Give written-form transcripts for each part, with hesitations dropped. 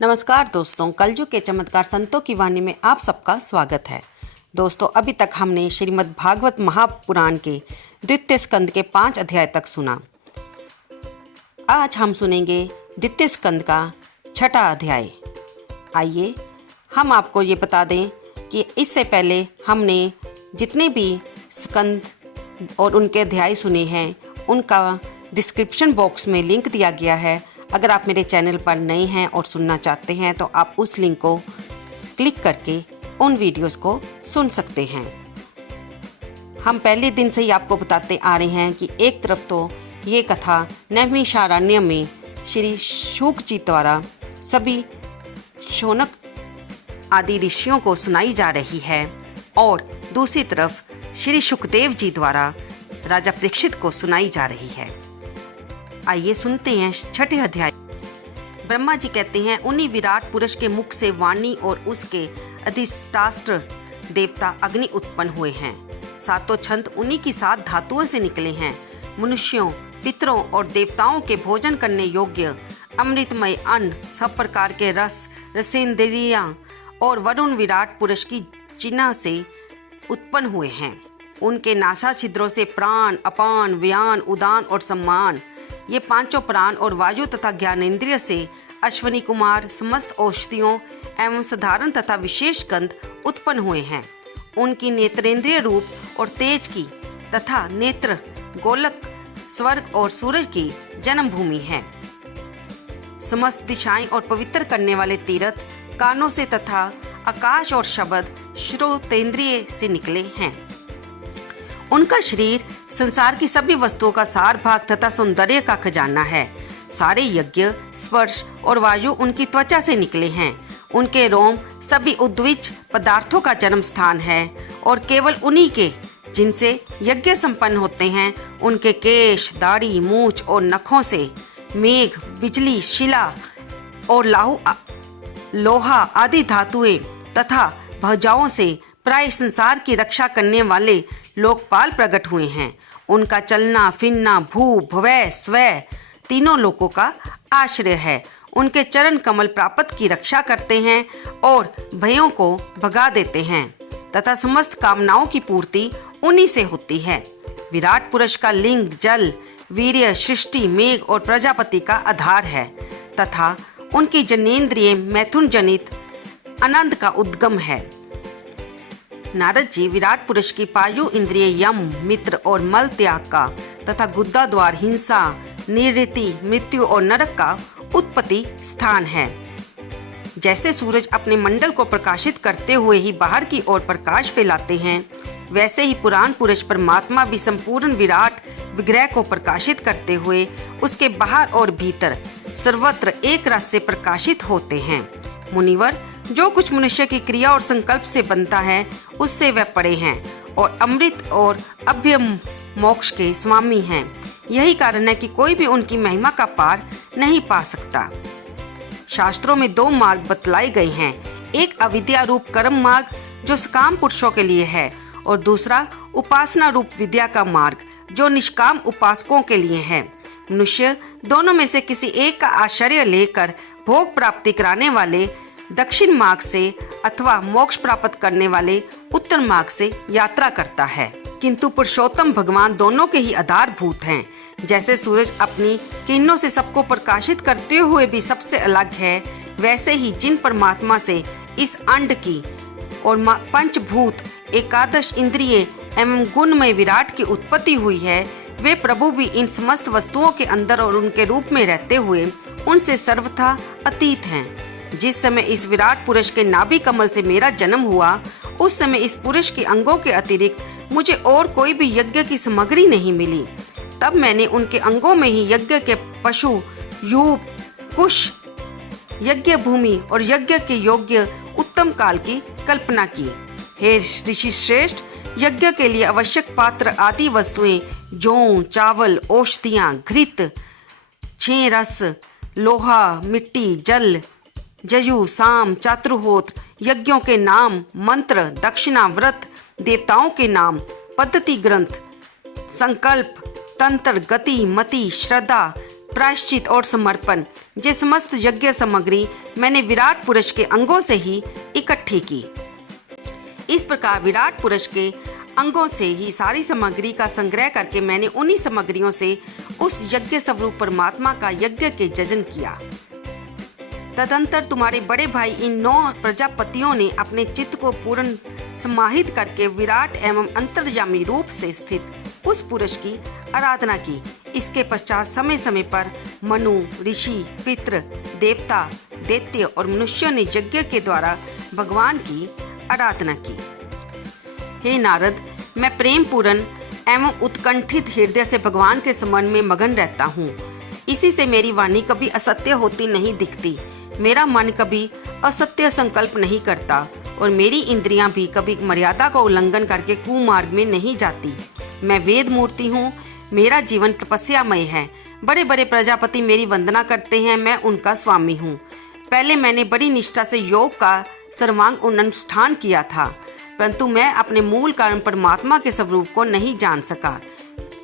नमस्कार दोस्तों, कलयुग के चमत्कार संतों की वाणी में आप सबका स्वागत है। दोस्तों, अभी तक हमने श्रीमद् भागवत महापुराण के द्वितीय स्कंद के 5 अध्याय तक सुना। आज हम सुनेंगे द्वितीय स्कंद का 6वां अध्याय। आइए हम आपको ये बता दें कि इससे पहले हमने जितने भी स्कंद और उनके अध्याय सुने हैं उनका डिस्क्रिप्शन बॉक्स में लिंक दिया गया है। अगर आप मेरे चैनल पर नए हैं और सुनना चाहते हैं तो आप उस लिंक को क्लिक करके उन वीडियोस को सुन सकते हैं। हम पहले दिन से ही आपको बताते आ रहे हैं कि एक तरफ तो ये कथा नैमिषारण्य में श्री शुक जी द्वारा सभी शौनक आदि ऋषियों को सुनाई जा रही है और दूसरी तरफ श्री सुखदेव जी द्वारा राजा परीक्षित को सुनाई जा रही है। आइए सुनते हैं 6ठे अध्याय। ब्रह्मा जी कहते हैं, उन्हीं विराट पुरुष के मुख से वाणी और उसके अधिष्ठात्र देवता अग्नि उत्पन्न हुए हैं। सातों छंद उन्हीं की 7 धातुओं से निकले हैं। मनुष्यों, पितरों और देवताओं के भोजन करने योग्य अमृतमय अन्न, सब प्रकार के रस, रसेंद्रियां और वरुण विराट पुरुष की चिन्ह से उत्पन्न हुए हैं। उनके नासा छिद्रों से प्राण, अपान, व्यान, उदान और सम्मान, ये 5 प्राण और वायु तथा ज्ञानेंद्रिय से अश्वनी कुमार समस्त औषधियों एवं साधारण तथा विशेष गंध उत्पन्न हुए हैं। उनकी नेत्रेंद्रिय रूप और तेज की तथा नेत्र गोलक स्वर्ग और सूरज की जन्मभूमि है। समस्त दिशाएं और पवित्र करने वाले तीर्थ कानों से तथा आकाश और शब्द श्रोतेंद्रिय से निकले हैं। उनका शरीर संसार की सभी वस्तुओं का सार भाग तथा सौंदर्य का खजाना है। सारे यज्ञ, स्पर्श और वायु उनकी त्वचा से निकले हैं। उनके रोम सभी उद्विज पदार्थों का जन्म स्थान है और केवल उन्हीं के जिनसे यज्ञ संपन्न होते हैं। उनके केश, दाढ़ी, मूछ और नखों से मेघ, बिजली, शिला और लोहा आदि धातुएं तथा भुजाओं से प्राय संसार की रक्षा करने वाले लोकपाल प्रकट हुए हैं। उनका चलना फिरना भू भवै स्वै तीनों लोकों का आश्रय है। उनके चरण कमल प्राप्त की रक्षा करते हैं और भयों को भगा देते हैं तथा समस्त कामनाओं की पूर्ति उन्हीं से होती है। विराट पुरुष का लिंग जल, वीर्य, सृष्टि, मेघ और प्रजापति का आधार है तथा उनकी जनेंद्रिय मैथुन जनित आनंद का उद्गम है। नारद जी विराट पुरुष की पायु इंद्रिय यम, मित्र और मल त्याग का तथा गुद्दा द्वार हिंसा, निवृत्ति, मृत्यु और नरक का उत्पत्ति स्थान है। जैसे सूरज अपने मंडल को प्रकाशित करते हुए ही बाहर की ओर प्रकाश फैलाते हैं, वैसे ही पुराण पुरुष परमात्मा भी संपूर्ण विराट विग्रह को प्रकाशित करते हुए उसके बाहर और भीतर सर्वत्र एक रस से प्रकाशित होते हैं। मुनिवर, जो कुछ मनुष्य की क्रिया और संकल्प से बनता है उससे वह परे हैं और अमृत और अभय मोक्ष के स्वामी हैं। यही कारण है कि कोई भी उनकी महिमा का पार नहीं पा सकता। शास्त्रों में 2 मार्ग बतलाए गए हैं, एक अविद्या रूप कर्म मार्ग जो सकाम पुरुषों के लिए है और दूसरा उपासना रूप विद्या का मार्ग जो निष्काम उपासकों के लिए है। मनुष्य दोनों में से किसी एक का आश्रय लेकर भोग प्राप्ति कराने वाले दक्षिण मार्ग से अथवा मोक्ष प्राप्त करने वाले उत्तर मार्ग से यात्रा करता है। किंतु पुरुषोत्तम भगवान दोनों के ही आधारभूत हैं। जैसे सूरज अपनी किरणों से सबको प्रकाशित करते हुए भी सबसे अलग है, वैसे ही जिन परमात्मा से इस अंड की और पंचभूत, एकादश इंद्रिय एवं गुणमय विराट की उत्पत्ति हुई है, वे प्रभु भी इन समस्त वस्तुओं के अंदर और उनके रूप में रहते हुए उनसे सर्वथा अतीत हैं। जिस समय इस विराट पुरुष के नाभि कमल से मेरा जन्म हुआ, उस समय इस पुरुष के अंगों के अतिरिक्त मुझे और कोई भी यज्ञ की सामग्री नहीं मिली। तब मैंने उनके अंगों में ही यज्ञ के पशु, यूप, कुश, यज्ञ भूमि और यज्ञ के योग्य उत्तम काल की कल्पना की। हे ऋषि श्रेष्ठ, यज्ञ के लिए आवश्यक पात्र आदि वस्तुएं जौ, चावल, औषधियां, घृत, छह रस, लोहा, मिट्टी, जल, जयु, साम, चातुर्होत्र, यज्ञों के नाम, मंत्र, दक्षिणा, व्रत, देवताओं के नाम, पद्धति ग्रंथ, संकल्प, तंत्र, गति, मति, श्रद्धा, प्रायश्चित और समर्पण ये समस्त यज्ञ सामग्री मैंने विराट पुरुष के अंगों से ही इकट्ठी की। इस प्रकार विराट पुरुष के अंगों से ही सारी सामग्री का संग्रह करके मैंने उन्हीं सामग्रियों से उस यज्ञ स्वरूप परमात्मा का यज्ञ के जजन किया। तदंतर तुम्हारे बड़े भाई इन 9 प्रजापतियों ने अपने चित्त को पूर्ण समाहित करके विराट एवं अंतर्यामी रूप से स्थित उस पुरुष की आराधना की। इसके पश्चात समय समय पर मनु, ऋषि, पितृ, देवता, दैत्य और मनुष्यों ने यज्ञ के द्वारा भगवान की आराधना की। हे नारद, मैं प्रेम पूर्ण एवं उत्कंठित हृदय से भगवान के स्मरण में मगन रहता हूँ। इसी से मेरी वाणी कभी असत्य होती नहीं दिखती, मेरा मन कभी असत्य संकल्प नहीं करता और मेरी इंद्रियां भी कभी मर्यादा का उल्लंघन करके कुमार्ग में नहीं जाती। मैं वेद मूर्ति हूँ, मेरा जीवन तपस्यामय है। बड़े बड़े प्रजापति मेरी वंदना करते हैं, मैं उनका स्वामी हूँ। पहले मैंने बड़ी निष्ठा से योग का सर्वांग अनुष्ठान किया था, परंतु मैं अपने मूल कारण परमात्मा के स्वरूप को नहीं जान सका,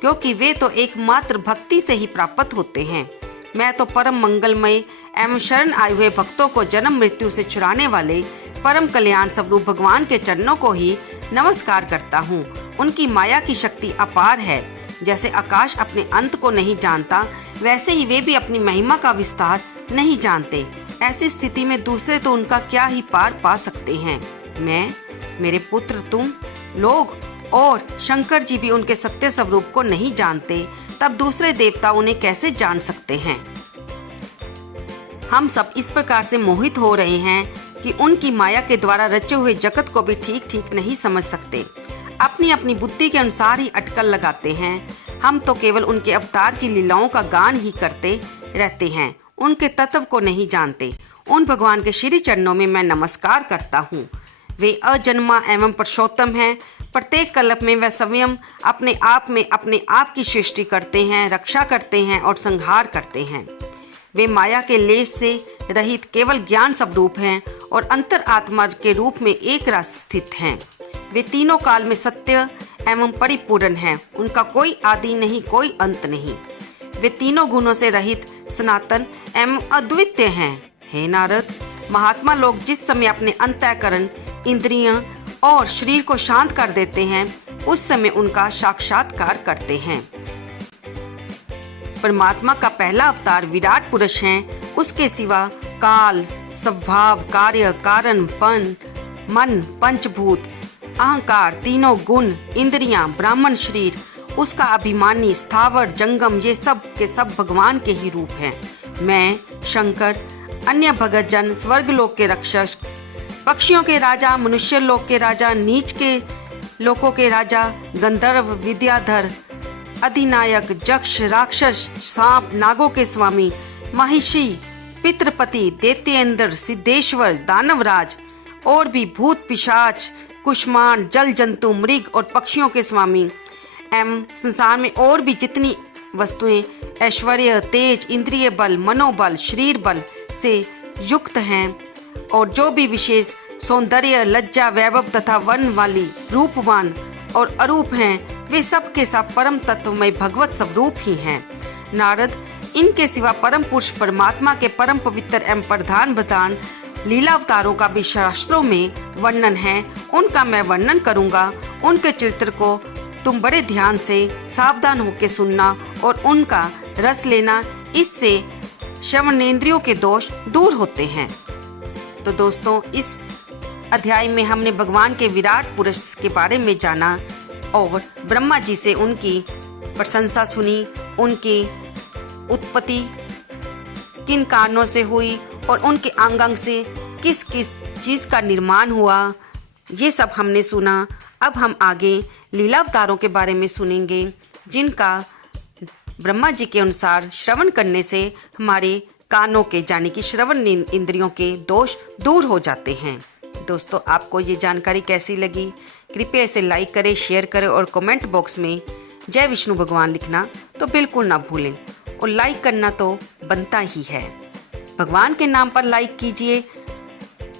क्योंकि वे तो एकमात्र भक्ति से ही प्राप्त होते हैं। मैं तो परम मंगलमय एवं शरण आए हुए भक्तों को जन्म मृत्यु से छुड़ाने वाले परम कल्याण स्वरूप भगवान के चरणों को ही नमस्कार करता हूँ। उनकी माया की शक्ति अपार है। जैसे आकाश अपने अंत को नहीं जानता, वैसे ही वे भी अपनी महिमा का विस्तार नहीं जानते। ऐसी स्थिति में दूसरे तो उनका क्या ही पार पा सकते हैं। मैं, मेरे पुत्र, तुम लोग और शंकर जी भी उनके सत्य स्वरूप को नहीं जानते, तब दूसरे देवता उन्हें कैसे जान सकते हैं। हम सब इस प्रकार से मोहित हो रहे हैं कि उनकी माया के द्वारा रचे हुए जगत को भी ठीक ठीक नहीं समझ सकते। अपनी अपनी बुद्धि के अनुसार ही अटकल लगाते हैं। हम तो केवल उनके अवतार की लीलाओं का गान ही करते रहते हैं, उनके तत्व को नहीं जानते। उन भगवान के श्री चरणों में मैं नमस्कार करता हूँ। वे अजन्मा एवं पुरुषोत्तम हैं। प्रत्येक कल्प में वह स्वयं अपने आप की सृष्टि करते हैं, रक्षा करते हैं और संहार करते हैं। वे माया के लेश से रहित केवल ज्ञान स्वरूप हैं और अंतर आत्मा के रूप में एक रस स्थित हैं। वे तीनों काल में सत्य एवं परिपूर्ण हैं। उनका कोई आदि नहीं, कोई अंत नहीं। वे तीनों गुणों से रहित सनातन एवं अद्वितीय हैं। हे नारद, महात्मा लोग जिस समय अपने अंतःकरण, इंद्रियां और शरीर को शांत कर देते हैं, उस समय उनका साक्षात्कार करते हैं। परमात्मा का पहला अवतार विराट पुरुष हैं। उसके सिवा काल, स्वभाव, कार्य, कारण, मन, पंचभूत, अहंकार, तीनों गुण, इंद्रियां, ब्राह्मण शरीर, उसका अभिमानी, स्थावर, जंगम, ये सब के सब भगवान के ही रूप हैं। मैं, शंकर, अन्य भगत जन, स्वर्ग लोक के रक्षक, पक्षियों के राजा, मनुष्य लोक के राजा, नीच के लोकों के राजा, गंधर्व, विद्याधर, अधिनायक, यक्ष, राक्षस, सांप, नागों के स्वामी, महिषी, पितृपति, दैत्येंद्र, सिद्धेश्वर, दानवराज और भी भूत, पिशाच, कुष्मांड, जल जंतु, मृग और पक्षियों के स्वामी एवं संसार में और भी जितनी वस्तुएं ऐश्वर्य, तेज, इंद्रिय बल, मनोबल, शरीर बल से युक्त हैं और जो भी विशेष सौंदर्य, लज्जा, वैभव तथा वर्ण वाली रूपवान और अरूप हैं, वे सब के सब परम तत्वमय भगवत स्वरूप ही हैं। नारद, इनके सिवा परम पुरुष परमात्मा के परम पवित्र एवं प्रधान लीला अवतारों का भी शास्त्रों में वर्णन है। उनका मैं वर्णन करूंगा। उनके चरित्र को तुम बड़े ध्यान से सावधान होकर सुनना और उनका रस लेना, इससे श्रवणेंद्रियों के दोष दूर होते हैं। तो दोस्तों, इस अध्याय में हमने भगवान के विराट पुरुष के बारे में जाना और ब्रह्मा जी से उनकी प्रशंसा सुनी, उनकी उत्पत्ति किन कारणों से हुई और उनके अंग से किस किस चीज़ का निर्माण हुआ, ये सब हमने सुना। अब हम आगे लीलावतारों के बारे में सुनेंगे, जिनका ब्रह्मा जी के अनुसार श्रवण करने से हमारे कानों के यानी कि श्रवण इंद्रियों के दोष दूर हो जाते हैं। दोस्तों, आपको ये जानकारी कैसी लगी? कृपया इसे लाइक करें, शेयर करें और कमेंट बॉक्स में जय विष्णु भगवान लिखना तो बिल्कुल ना भूलें। और लाइक करना तो बनता ही है, भगवान के नाम पर लाइक कीजिए।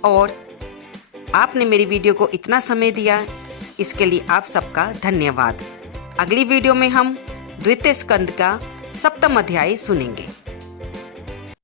और आपने मेरी वीडियो को इतना समय दिया, इसके लिए आप सबका धन्यवाद। अगली वीडियो में हम द्वितीय स्कंद का सप्तम अध्याय सुनेंगे।